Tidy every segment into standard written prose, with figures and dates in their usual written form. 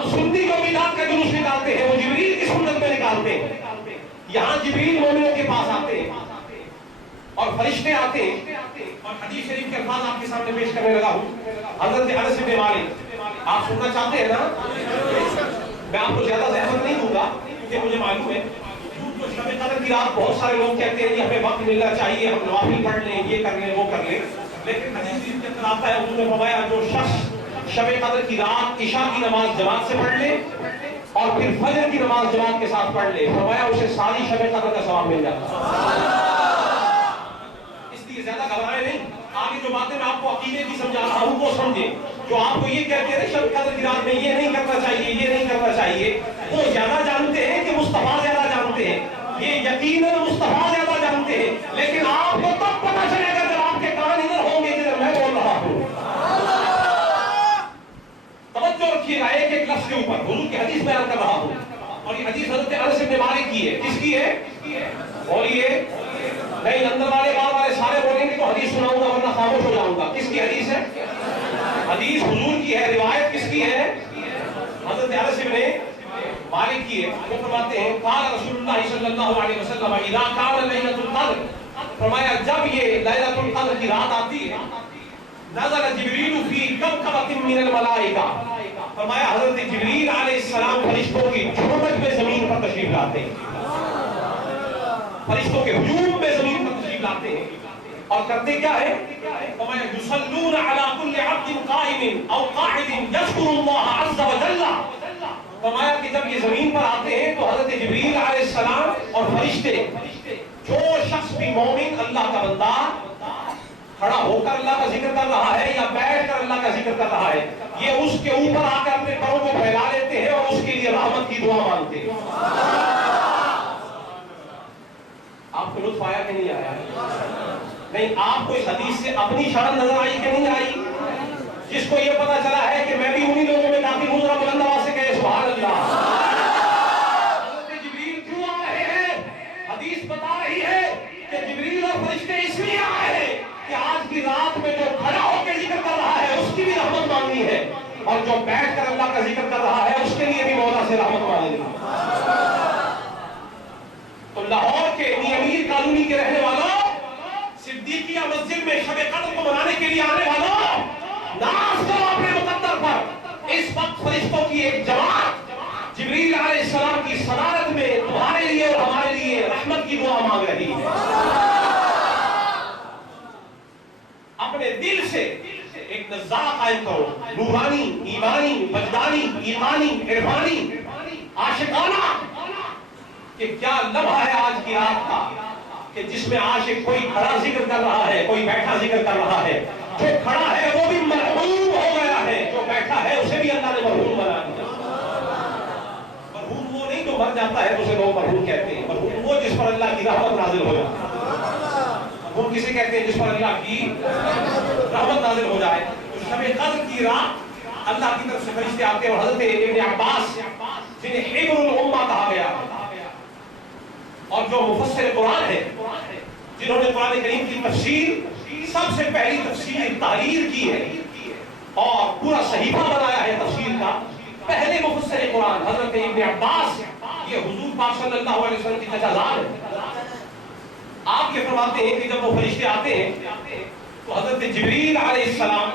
ہم سنی جو میلاد کا جلوس نکالتے ہیں وہ جبریل کی سنت میں نکالتے ہیں. یہاں جبریل مومنوں کے پاس آتے ہیں اور فرشتے آتے ہیں. اور حدیث شریف کے الفاظ آپ کے سامنے پیش کرنے لگا ہوں. حضرت انس بن مالک, آپ سننا چاہتے ہیں نا؟ میں آپ کو زیادہ زحمت نہیں دوں گا کیونکہ مجھے معلوم ہے شب قدر کی رات بہت سارے لوگ کہتے ہیں ہمیں وقت ملنا چاہیے, ہم نوافل پڑھ لیں, یہ کر لیں, وہ کر لیں. لیکن حدیث شریف کے اندر آتا ہے, حضور نے فرمایا جو شخص شب قدر کی رات عشاء کی نماز جماعت سے پڑھ لے اور پھر فجر کی نماز جماعت کے ساتھ پڑھ لے, فرمایا اسے ساری شب قدر کا ثواب مل جاتا ہے. اس لیے زیادہ گھبرائے نہیں. آگے جو باتیں میں آپ کو عقیدے کی سمجھا رہا ہوں وہ سمجھیں. جو آپ کو یہ کہتے ہیں شب قدر کی رات میں یہ نہیں کرنا چاہیے, یہ نہیں کرنا چاہیے, وہ زیادہ جانتے ہیں کہ مصطفیٰ زیادہ جانتے ہیں. یہ یقیناً مصطفیٰ زیادہ جانتے ہیں, لیکن آپ کو تب پتہ چلے گا جب آپ کے کان ادھر ہوں گے جدھر میں بول رہا ہوں. توجہ رکھیے گا ایک ایک لفظ کے اوپر. حضور کی حدیث بیان کر رہا ہوں اور یہ حدیث حضرت انس بن مالک کی ہے. کس کی ہے؟ بولیے. نہیں, اندر والے بار والے سارے بولیں گے تو حدیث سناؤں گا ورنہ خاموش ہو جاؤں گا. کس کی حدیث ہے؟ حدیث حضور کی ہے. روایت کس کی ہے؟ حضرت انس بن مالک کی ہے. وہ فرماتے ہیں قال رسول اللہ صلی اللہ علیہ وسلم اذا كان ليلة القدر, فرمایا جب یہ لیلۃ القدر کی رات آتی ہے, نزل جبریل فی کبکبۃ من الملائکہ, فرمایا حضرت جبریل علیہ السلام فرشتوں کی جھومٹ میں زمین پر تشریف لاتے ہیں, فرشتوں کے ہجوم میں زمین پر تشریف لاتے ہیں اور کرتے کیا ہے؟ فرمایا یصلون علی کل عبد قائم او قاعد یذکر اللہ عز وجل. فرمایا کہ جب یہ زمین پر آتے ہیں تو حضرت جبریل علیہ السلام اور فرشتے, جو شخص بھی مومن اللہ کا بندہ کھڑا ہو کر اللہ کا ذکر کر رہا ہے یا بیٹھ کر اللہ کا ذکر کر رہا ہے, یہ اس کے اوپر آ کر اپنے پروں کو پھیلا لیتے ہیں اور اس کے لیے رحمت کی دعا مانگتے ہیں. آپ کو لطف آیا کہ نہیں آیا؟ نہیں, آپ کو اس حدیث سے اپنی شان نظر آئی کہ نہیں آئی؟ جس کو یہ پتا چلا ہے کہ میں بھی انہی لوگوں میں داخل ہوں, ذرا بلند آواز سے کہے سبحان اللہ. حضرت جبریل کیوں آ رہے ہیں؟ حدیث بتا رہی ہے کہ جبریل اور فرشتے اس لیے آئے ہیں کہ آج کی رات میں جو کھڑا ہو کے ذکر کر رہا ہے اس کی بھی رحمت مانگنی ہے, اور جو بیٹھ کر اللہ کا ذکر کر رہا ہے اس کے لیے بھی مولا سے رحمت مانگنی ہے. تو لاہور کے امیر کالونی کے رہنے والوں, صدیقیہ مسجد میں شب قدر کو منانے کے لیے آنے والوں, ناز کرو اپنے مقدر پر. اس وقت فرشتوں کی ایک جماعت جبریل علیہ السلام کی صدارت میں تمہارے لیے اور ہمارے لیے رحمت کی دعا مانگ رہی ہے. اپنے دل سے ایک نظارہ قائم کرو, نورانی, ایمانی, وجدانی, ایمانی, عرفانی, عاشقانہ, کہ کیا لمحہ ہے آج کی رات کا کہ جس میں عاشق کوئی کھڑا ذکر کر رہا ہے, کوئی بیٹھا ذکر کر رہا ہے. جو کھڑا ہے وہ بھی مرحوم ہو گیا ہے, جو بیٹھا ہے اسے بھی اللہ نے مرحوم بنا دیا. مرحوم وہ نہیں جو مر جاتا ہے تو اسے لوگ مرحوم کہتے ہیں. مرحوم وہ جس پر اللہ کی رحمت نازل ہو جائے. مرحوم کسے کہتے ہیں؟ جس پر اللہ کی رحمت نازل ہو جائے. تو شب قدر کی رات اللہ کی طرف سے فرشتے آتے ہیں, اور حضرت ابن عباس جنہیں حبر الامہ کہا گیا اور جو مفسر قرآن ہے, جنہوں نے قرآن کریم کی تفسیر سب سے پہلی تفسیر تحریر کی ہے اور پورا صحیفہ بنایا ہے تفسیر کا, پہلے مفسر قرآن حضرت ابن عباس, یہ حضور پاک صلی اللہ علیہ وسلم کی چچازاد ہے. آپ یہ فرماتے ہیں کہ جب وہ فرشتے آتے ہیں تو حضرت جبریل علیہ السلام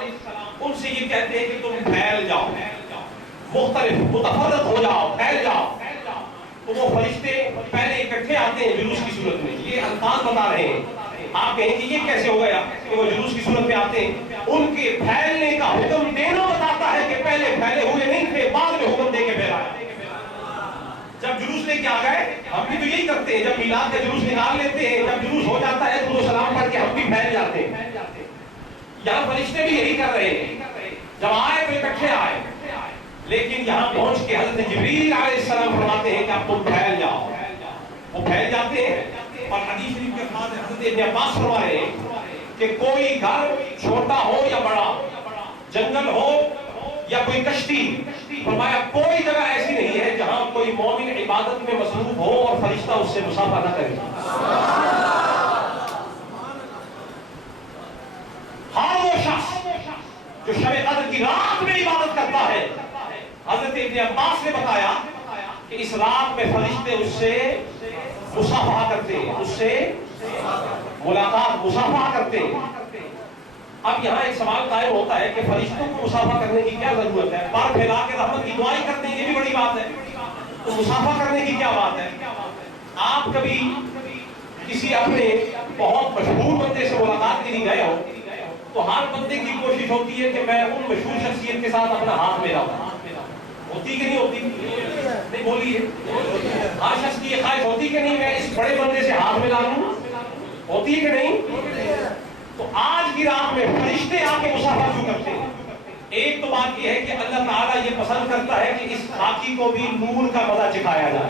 ان سے یہ کہتے ہیں کہ تم پھیل جاؤ, مختلف متفرق ہو جاؤ, پھیل جاؤ. تو وہ فرشتے پہلے اکٹھے آتے ہیں جلوس کی صورت میں. یہ الفاظ بتا رہے ہیں. آپ کہیں کہ یہ کیسے ہو گیا کہ وہ جلوس کی صورت میں آتے ہیں؟ ان کے پھیلنے کا حکم دینا بتاتا ہے کہ پہلے پھیلے ہوئے نہیں تھے, بعد میں حکم دے کے پھیلایا. جب جلوس لے کے آ گئے, ہم بھی تو یہی کرتے ہیں, جب میلاد کا جلوس نکال لیتے ہیں, جب جلوس ہو جاتا ہے تو سلام پڑھ کے ہم بھی پھیل جاتے ہیں. یہاں فرشتے بھی یہی کر رہے ہیں, جب آئے تو اکٹھے آئے, لیکن یہاں پہنچ کے حضرت جبریل علیہ السلام فرماتے ہیں کہ اب تم پھیل جاؤ. وہ پھیل جاتے ہیں. اور حدیث شریف کے الفاظ حضرت ابن عباس فرما رہے ہیں کہ کوئی گھر چھوٹا ہو یا بڑا, جنگل ہو یا کوئی کشتی, فرمایا کوئی جگہ ایسی نہیں ہے جہاں کوئی مومن عبادت میں مصروف ہو اور فرشتہ اس سے مسافہ نہ کرے. ہاں وہ شخص جو شب قدر کی رات میں عبادت کرتا ہے, حضرت ابن عباس نے بتایا کہ اس رات میں فرشتے اس سے مصافحہ کرتے ہیں، اس سے ملاقات مصافحہ کرتے ہیں۔ اب یہاں ایک سوال قائم ہوتا ہے کہ فرشتوں کو مصافحہ کرنے کی کیا ضرورت ہے؟ پار پھیلا کے رحمت کی دعائیں کرتے ہیں، یہ بھی بڑی بات ہے، تو مصافحہ کرنے کی کیا بات ہے؟ آپ کبھی کسی اپنے بہت مشہور بندے سے ملاقات کے لیے گئے ہو تو ہر بندے کی کوشش ہوتی ہے کہ میں ان مشہور شخصیت کے ساتھ اپنا ہاتھ ملاؤں، ہوتی کہ نہیں ہوتی؟ نہیں بولیے، ہر شخص کی یہ خواہش ہوتی کہ نہیں میں اس بڑے بندے سے ہاتھ ملا لوں، ہوتی ہے کہ نہیں؟ تو آج کی رات میں فرشتے آ کے مصافحہ کیوں کرتے ہیں؟ ایک تو بات یہ ہے کہ اللہ تعالیٰ یہ پسند کرتا ہے کہ اس خاکی کو بھی نور کا مزہ چکھایا جائے،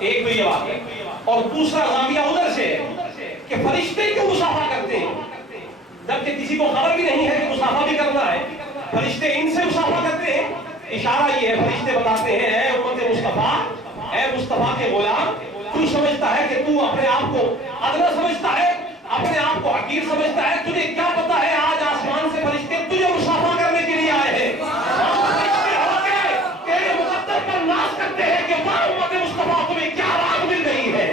ایک تو یہ بات ہے۔ اور دوسرا زاویہ ادھر سے ہے کہ فرشتے کیوں مصافحہ کرتے ہیں جبکہ کسی کو خبر بھی نہیں ہے کہ مصافحہ بھی کرنا ہے؟ فرشتے ان سے مصافحہ کرتے ہیں، اشارہ یہ ہے، فرشتے بتاتے ہیں اے امت مصطفیٰ، اے مصطفیٰ کے غلام، تو سمجھتا ہے کہ تو اپنے آپ کو ادنا سمجھتا ہے، اپنے آپ کو حقیر سمجھتا ہے، تجھے کیا پتا ہے آج آسمان سے فرشتے تجھے مصافحہ کرنے کے لیے آئے ہیں، فرشتے ہو کے تیرے مقدر پر ناز کرتے ہیں کہ واہ امت مصطفیٰ تمہیں کیا رات مل گئی ہے،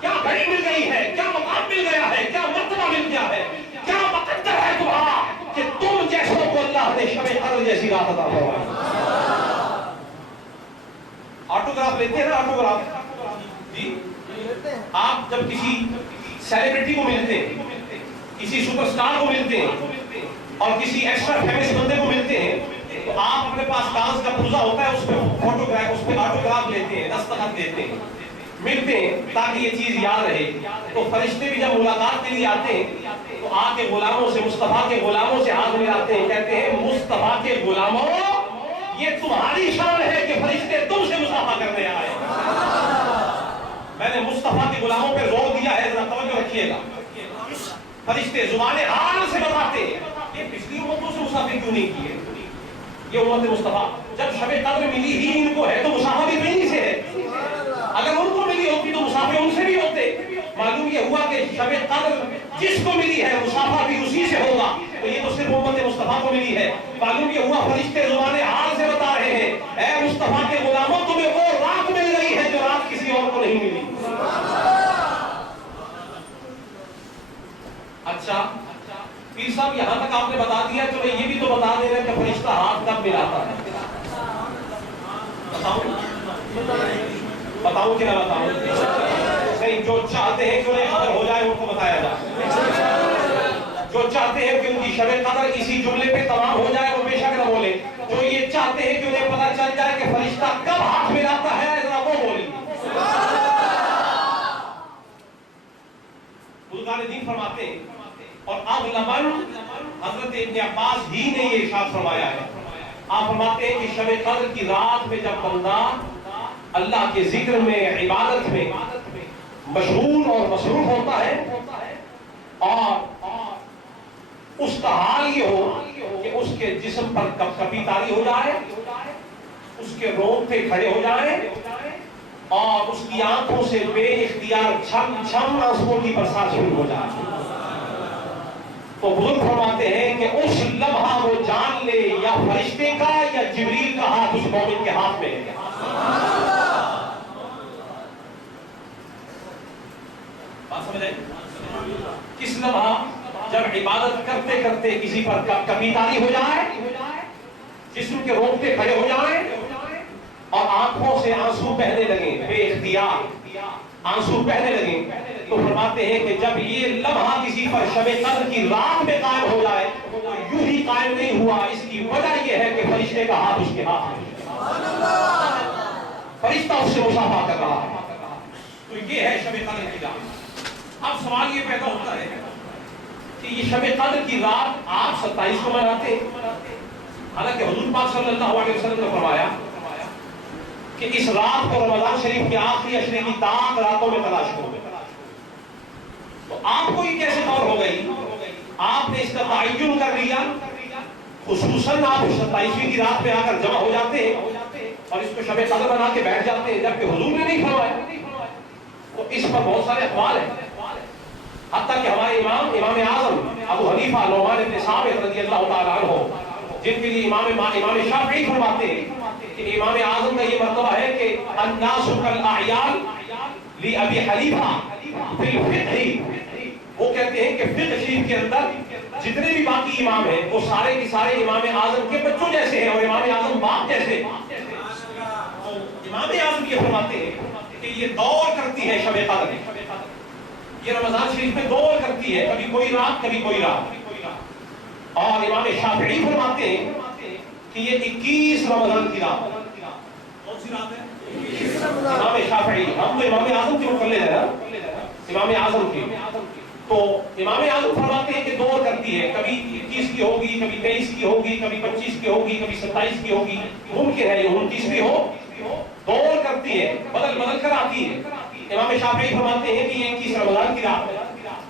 کیا گھڑی مل گئی ہے، کیا مقام مل گیا ہے، کیا مرتبہ مل گیا ہے، کیا مقدر ہے تمہارا کہ تم جیسوں کو اللہ نے شب قدر جیسی رات عطا فرمائی۔ آٹوگراف لیتے ہیں نا، آٹوگراف جی، آپ جب کسی سیلیبریٹی کو ملتے ہیں، کسی سپر سٹار کو ملتے ہیں اور کسی ایکسٹرا فیمس بندے کو ملتے ہیں تو آپ اپنے پاس کاغذ کا پرزہ ہوتا ہے، اس پہ فوٹوگراف، اس پہ آٹوگراف لیتے ہیں، دستخط دیتے ہیں، ملتے ہیں تاکہ یہ چیز یاد رہے۔ تو فرشتے بھی جب ملاقات کے لیے آتے ہیں تو آ کے غلاموں سے، مصطفیٰ کے غلاموں سے ہاتھ ملاتے ہیں، کہتے ہیں مصطفیٰ کے غلاموں یہ تمہاری شان ہے کہ فرشتے تم سے مصافحہ کرنے آئے۔ میں نے مصطفیٰ کے غلاموں پہ زور دیا ہے، ذرا توجہ رکھیے گا۔ فرشتے زبان حال سے بتاتے ہیں کہ پچھلی امتوں سے مصافحہ کیوں نہیں کیے، یہ امت مصطفیٰ جب شب قدر ملی ہی ان کو ہے تو مصافحہ بھی انہی سے ہے، اگر ان کو ملی ہوتی تو مصافحہ ان سے بھی ہوتے۔ معلوم یہ ہوا کہ شب قدر جس کو ملی ہے مصافحہ بھی اسی سے ہوگا، تو یہ تو صرف امت مصطفیٰ کو ملی ہے۔ معلوم یہ ہوا فرشتے زبان حال سے بتا رہے ہیں اے مصطفیٰ کے غلاموں تمہیں وہ رات مل گئی ہے جو رات کسی اور کو نہیں ملی۔ اچھا پیر صاحب یہاں تک آپ نے بتا دیا، چلو یہ بھی تو بتا دے رہے کہ فرشتہ ہاتھ کب ملاتا ہے، بتاؤں کہ نہ بتاؤں؟ نہیں، جو چاہتے ہیں کہ انہیں خبر ہو جائے ان کو بتایا جائے، جو چاہتے ہیں کہ ان کی شب قدر اسی جملے پہ تمام ہو جائے وہ بے شک نہ بولے، جو یہ چاہتے ہیں کہ انہیں پتہ چل جائے کہ فرشتہ کب ہاتھ ملاتا ہے ذرا وہ بولیں۔ بزرگان دین فرماتے ہیں اور اغلباً حضرت ابن عباس ہی نے یہ ارشاد فرمایا ہے، آپ فرماتے ہیں کہ شب قدر کی رات میں جب بندہ اللہ کے ذکر میں، عبادت میں مشغول اور مصروف ہوتا ہے اور اس کا حال یہ ہو کہ اس کے جسم پر کپ کپی طاری ہو جائے، اس کے رونگٹے کھڑے ہو جائیں اور اس کی آنکھوں سے بے اختیار چھم چھم آنسوؤں کی برسات شروع ہو جائے، تو بزرگ فرماتے ہیں کہ اس لمحہ وہ جان لے یا فرشتے کا یا جبریل کا ہاتھ اس مومن کے ہاتھ میں ہے۔ بات سمجھ آئی؟ کس لمحہ؟ جب عبادت کرتے کرتے کسی پر کمی طاری ہو جائے، جسم کے رونگٹے کھڑے ہو جائیں اور آنکھوں سے آنسو بہنے لگیں، بے اختیار آنسو بہنے لگیں، تو فرماتے ہیں کہ جب یہ لمحہ کسی پر شب قدر کی رات میں قائم ہو جائے تو یوں ہی قائم نہیں ہوا، اس کی وجہ یہ ہے کہ فرشتے کا ہاتھ اس کے ہاتھ میں، فرشتہ اس سے مصافحہ کر رہا ہے، تو یہ ہے شب قدر کی رات۔ اب سوال یہ پیدا ہوتا ہے کہ یہ شب قدر کی رات آپ 27 کو مناتے ہیں، حالانکہ حضور پاک صلی اللہ علیہ وسلم نے فرمایا کہ اس رات کو رمضان شریف کے آخری عشرے کی تاک راتوں میں تلاش کرو، تو آپ کو یہ کیسے خبر ہو گئی؟ آپ نے اس کا تعین کر لیا، خصوصاً آپ 27ویں کی رات میں آ کر جمع ہو جاتے ہیں اور اس کو شب قدر بنا کے بیٹھ جاتے ہیں، جبکہ حضور نے نہیں فرمایا۔ تو اس پر بہت سارے اقوال ہیں، حتیٰ کہ ہمارے امام اعظم ابو حنیفہ نعمان بن ثابت رضی اللہ تعالیٰ عنہ جن کے لیے امام شافعی فرماتے ہیں کہ امام اعظم کا یہ مرتبہ ہے کہ الناس کالاعیان لابی حنیفہ فی الفقہ، وہ کہتے ہیں کہ فقہ شریف کے اندر جتنے بھی باقی امام ہیں وہ سارے کے سارے امام اعظم کے بچوں جیسے ہیں اور امام اعظم باپ جیسے. تو امام اعظم یہ فرماتے ہیں کہ یہ دور کرتی ہے شب قدر، یہ رمضان شریف میں دور کرتی ہے، کبھی کوئی رات کبھی کوئی رات. اور امام شافعی فرماتے ہیں کہ یہ 21 رمضان کی رات. کون سی رات ہے؟ امام شافعی. ہم تو امام اعظم کے مقلد ہیں نا، امام اعظم کی. تو امام اعظم فرماتے ہیں کہ دور کرتی ہے، کبھی 21 کی ہوگی، کبھی 23 کی ہوگی، کبھی 25 کی ہوگی، کبھی 27 کی ہوگی، ممکن ہے یہ 29 بھی ہو. دور کرتی ہے، بدل بدل کر آتی ہے. امام شافعی فرماتے ہیں کہ یہ 21 رمضان کی رات ہے.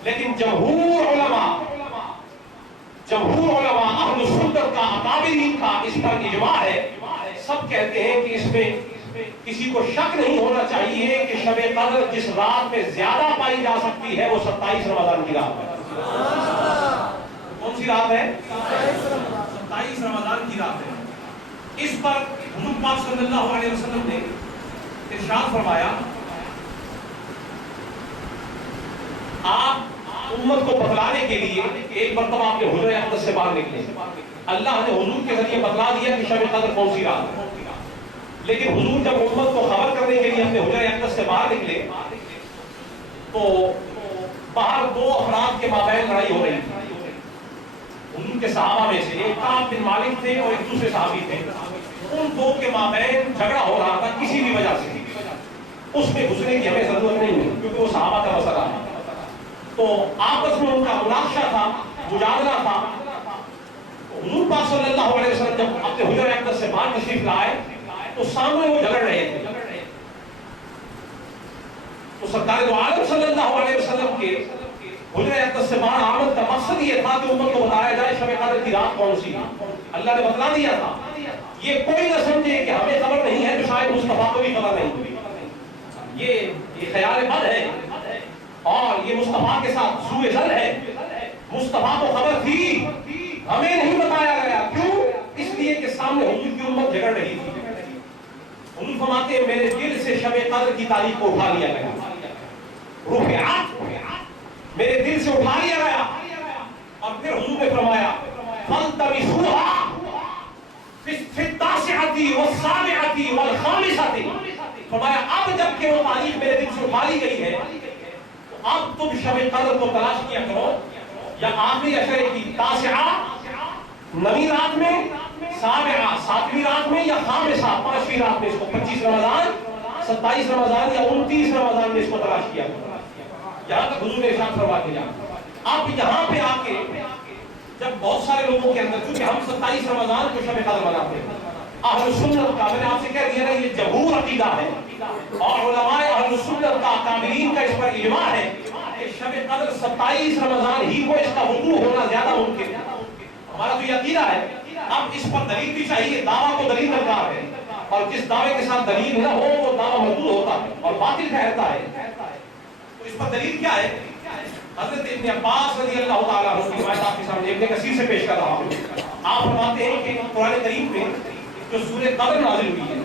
لیکن جمہور علماء اہل سنت کا اکابرین کا اس پر اجماع ہے. سب کہتے ہیں کہ اس میں کسی کو شک نہیں ہونا چاہیے کہ شب قدر جس رات میں زیادہ پائی جا سکتی ہے وہ 27 رمضان کی رات ہے. کون سی رات ہے؟ 27 رمضان کی رات ہے. اس پر حضور پاک صلی اللہ علیہ وسلم نے ارشاد فرمایا، آپ امت کو بتلانے کے لیے ایک مرتبہ آپ نے حجرہ اقدس سے باہر نکلے. اللہ نے حضور کے ذریعے بتلا دیا کہ شب قدر کون سی رات ہے. لیکن حضور جب امت کو خبر کرنے کے لیے اپنے حجرہ اقدس سے باہر نکلے تو باہر 2 افراد کے مابین لڑائی ہو رہی تھی. حضور کے صحابہ میں سے ایک کعب بن مالک تھے اور ایک دوسرے صحابی تھے. ان 2 کے مابین جھگڑا ہو رہا تھا کسی بھی وجہ سے. اس میں گھسنے کی ہمیں ضرورت نہیں ہے کیونکہ وہ صحابہ کا مسئلہ ہے. تو آپس میں ان کا مناقشہ تھا، مجادلہ تھا. حضور پاک صلی اللہ علیہ وسلم جب اپنے حجرہ اقدس سے باہر تشریف لائے تو سامنے وہ جھگڑ رہے تھے. تو سرکار دو عالم صلی اللہ علیہ وسلم کے حجرہ اقدس سے باہر آمد کا مقصد یہ تھا کہ امت کو بتایا جائے شب قدر کی رات کون سی ہے. اللہ نے بتلا دیا تھا. یہ کوئی نہ سمجھے کہ ہمیں خبر نہیں ہے تو شاید مصطفیٰ کو بھی خبر نہیں ہوئی. یہ خیال بد ہے اور یہ مصطفیٰ کے ساتھ سوء ظن ہے. مصطفیٰ کو خبر تھی، ہمیں نہیں بتایا گیا. کیوں؟ اس لیے کہ سامنے حضور کی امت جھگڑ رہی تھی. حضور فرماتے ہیں میرے دل سے شب قدر کی تاریخ کو اٹھا لیا گیا. رفعت میرے دل سے اٹھا لیا گیا. اور پھر حضور نے فرمایا فَالْتَمِسُوهَا فِي التَّاسِعَةِ وَالسَّابِعَةِ وَالْخَامِسَةِ. فرمایا اب جب کہ وہ تاریخ میرے دل سے اٹھا لی گئی ہے تو اب تم شب قدر کو تلاش کیا کرو. یا آخری عشرے کی تاسعہ 9ویں رات میں، سابعہ 7ویں رات میں، یا خامسہ 5ویں رات میں. اس کو 25 رمضان، 27 رمضان یا 29 رمضان میں اس کو تلاش کیا کرو. یہاں تک حضور نے ارشاد فرما دیا. اب یہاں پہ آ کے جب بہت سارے لوگوں کے اندر، چونکہ ہم 27 رمضان کو شب قدر مناتے ہیں، اہل سنت کا، میں نے آپ سے کہہ دیا نا یہ جمہور عقیدہ ہے اور علماء اہل سنت کا اکابرین کا اس پر اجماع ہے کہ شب قدر 27 رمضان ہی کو اس کا وقوع ہونا زیادہ ممکن ہے. ہمارا تو یہ عقیدہ ہے. اب اس پر دلیل بھی چاہیے. دعویٰ کو دلیل درکار ہے اور جس دعوے کے ساتھ دلیل نہ ہو وہ دعویٰ مردود ہوتا ہے اور باطل ٹھہرتا ہے. تو اس پر دلیل کیا ہے؟ حضرت ابن عباس رضی اللہ تعالیٰ عنہ کی روایت آپ کے سامنے ابن کثیر سے پیش کر رہا ہوں. آپ فرماتے ہیں کہ قرآن کریم میں جو سورہ قدر نازل ہوئی ہے،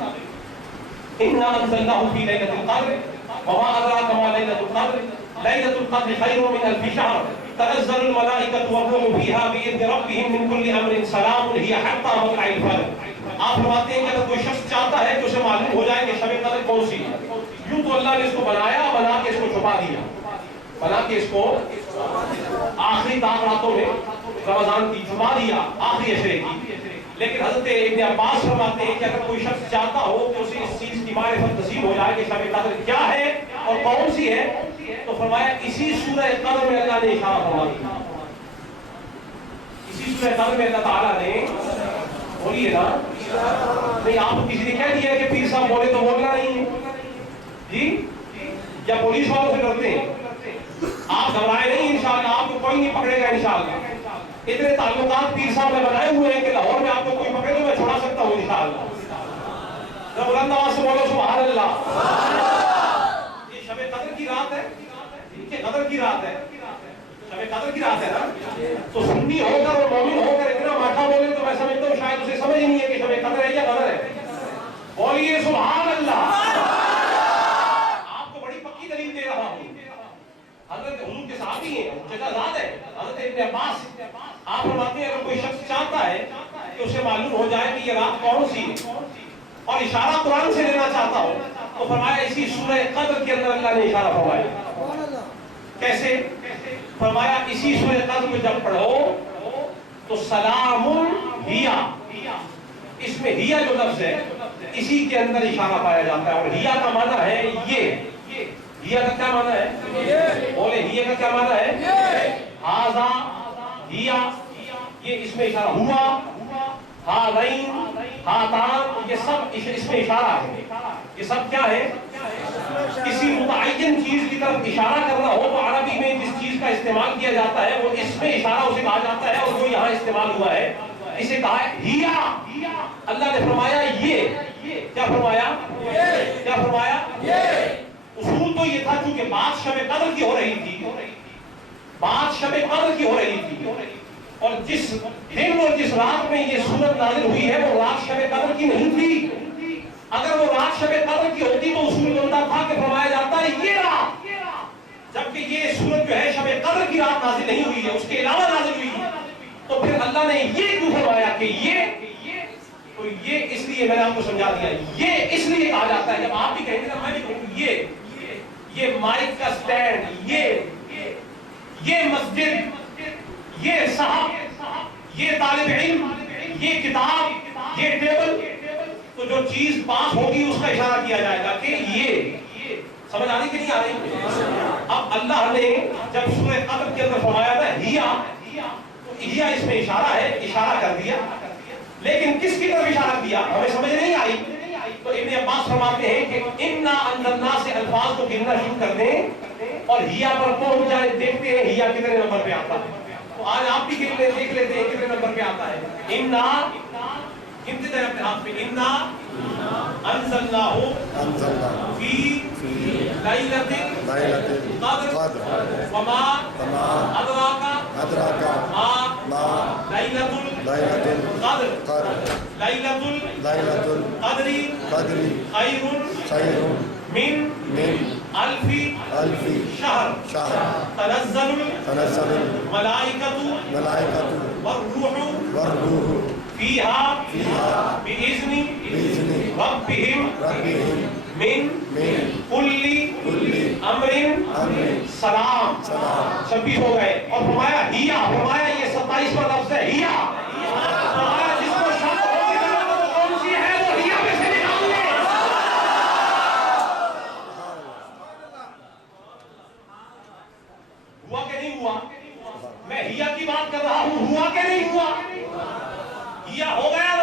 اِنَّا أَنزَلْنَاهُ فِي لَيْلَةِ الْقَدْرِ وَمَا أَدْرَاكَ مَا لَيْلَةُ الْقَدْرِ لَيْلَةُ الْقَدْرِ خَيْرٌ مِنْ أَلْفِ شَهْرٍ تَنَزَّلُ الْمَلَائِكَةُ وَالرُّوحُ فِيهَا بِإِذْنِ رَبِّهِمْ مِنْ كُلِّ أَمْرٍ سَلَامٌ هِيَ حَتَّى مَطْلَعِ الْفَجْرِ. آپ فرماتے ہیں کہ اگر کوئی شخص چاہتا ہے کہ اسے معلوم ہو جائے کہ شب قدر کون سی ہے، یوں تو اللہ نے اس کو بنایا، بنا کے اس کو چھپا دیا، بنا کے اس کو آخری 10 راتوں میں رمضان کی چھپا دیا، آخری عشرے کی. لیکن حضرت ابن عباس فرماتے ہیں کہ اگر کوئی شخص چاہتا ہو کہ اسے اس چیز کی معرفت نصیب ہو جائے کہ شب قدر کیا ہے اور کون سی ہے، تو فرمایا اسی سورہ قدر میں اللہ نے اشارہ فرما دیا. اسی سورہ قدر میں اللہ تعالیٰ نے، بولیے نا، نہیں آپ کو کسی نے کہہ دیا کہ پیر صاحب بولے تو بولنا نہیں ہے جی، یا پولیس والوں سے ڈرتے ہیں؟ آپ گھبرائے نہیں، انشاءاللہ آپ کو کوئی نہیں پکڑے گا انشاءاللہ. اتنے تعلقات پیر صاحب نے بنائے ہوئے ہیں کہ لاہور میں آپ کو کوئی پکڑے تو میں چھوڑا سکتا ہوں انشاءاللہ. جب بلند آواز سے بولو سبحان اللہ. یہ شب قدر کی رات ہے، یہ قدر کی رات ہے، شب قدر کی رات ہے نا. تو سنی ہو کر اور مومن ہو کر اتنا ماٹھا بولے تو میں سمجھتا ہوں شاید سمجھ نہیں ہے کہ شب قدر ہے یا قدر ہے؟ بولیے سبحان اللہ. آپ کو بڑی پکی دلیل دے رہا ہوں. حضرت حضور کے صحابی ہیں, چچازاد ہے حضرت ابن عباس. آپ فرماتے ہیں اگر کوئی شخص چاہتا ہے کہ اسے معلوم ہو جائے کہ یہ رات کون سی ہے اور اشارہ قرآن سے لینا چاہتا ہو, تو فرمایا اسی سورہ قدر کے اندر اللہ نے اشارہ فرمایا. کیسے فرمایا؟ اسی سورہ قدر میں جب پڑھو تو سلام ہیا, اس میں ہیا جو لفظ ہے اسی کے اندر اشارہ پایا جاتا ہے. اور ہیا کا معنی ہے یہ. ہیا کا کیا معنی ہے؟ بولے ہیا کا کیا معنی ہے؟ ہاذا ہیا, یہ اس میں اشارہ ہوا. ہاذین ہاتان, یہ سب اس میں اشارہ ہے. یہ سب کیا ہے؟ کسی متعین چیز کی طرف اشارہ کرنا ہو تو عربی میں جس چیز کا استعمال کیا جاتا ہے وہ اس میں اشارہ اسے کہا جاتا ہے. اور جو یہاں استعمال ہوا ہے اسے کہا ہے ہیا. اللہ نے فرمایا یہ. کیا فرمایا؟ کیا فرمایا؟ اصول تو یہ تھا چونکہ بات شب قدر کی ہو رہی تھی, بات شب قدر کی ہو رہی تھی, اور جس دن اور جس رات میں یہ سورت نازل ہوئی ہے وہ رات شب قدر کی نہیں تھی. اگر وہ رات شب قدر کی ہوتی تو اصول بنتا تھا کہ فرمایا جاتا ہے یہ رات, جبکہ یہ سورت جو ہے شب قدر کی رات نازل نہیں ہوئی ہے, اس کے علاوہ نازل ہوئی ہے. تو پھر اللہ نے یہ کیوں فرمایا کہ یہ؟ تو یہ اس لیے میں نے آپ کو سمجھا دیا, یہ اس لیے کہا جاتا ہے. جب آپ بھی کہیں گے نا میں بھی کہوں یہ مائک کا سٹینڈ, یہ مسجد, یہ صاحب, یہ طالب علم, یہ کتاب, یہ ٹیبل, تو جو چیز پاس ہوگی اس کا اشارہ کیا جائے گا کہ یہ. سمجھ آ رہی کہ نہیں آ رہی؟ اب اللہ نے جب سورہ قدر کے اندر فرمایا تھا ہیا, تو ہیا اس میں اشارہ ہے, اشارہ کر دیا. لیکن کس کی طرف اشارہ کیا ہمیں سمجھ نہیں آئی. تو ابن عباس فرماتے ہیں کہ انا انزلنا سے الفاظ کو گننا شروع کر دیں اور ہیا پر پہنچ جائے, دیکھتے ہیں ہیا کتنے نمبر پہ آتا ہے. تو آج آپ بھی دیکھ لیتے ہیں کتنے نمبر پہ آتا ہے. انا گنتے جائیں اپنے ہاتھ پہ. انا انزلناہ فی لیلۃ القدر وما ادراک ما لیلۃ القدر لیلۃ القدر خیر من الف شہر تنزل الملائکۃ والروح فیہا بإذن ربہم من کل امر سلام. 26 ہو گئے. اور فرمایا ہیا, فرمایا یہ 27واں لفظ ہے ہیا. فرمایا جس کو شک ہو کہ وہ کون سی ہے وہ ہیا میں سے نکال لے. ہوا کہ نہیں ہوا؟ میں ہیا کی بات کر رہا ہوں, ہوا کہ نہیں ہوا؟ ہیا ہو گیا.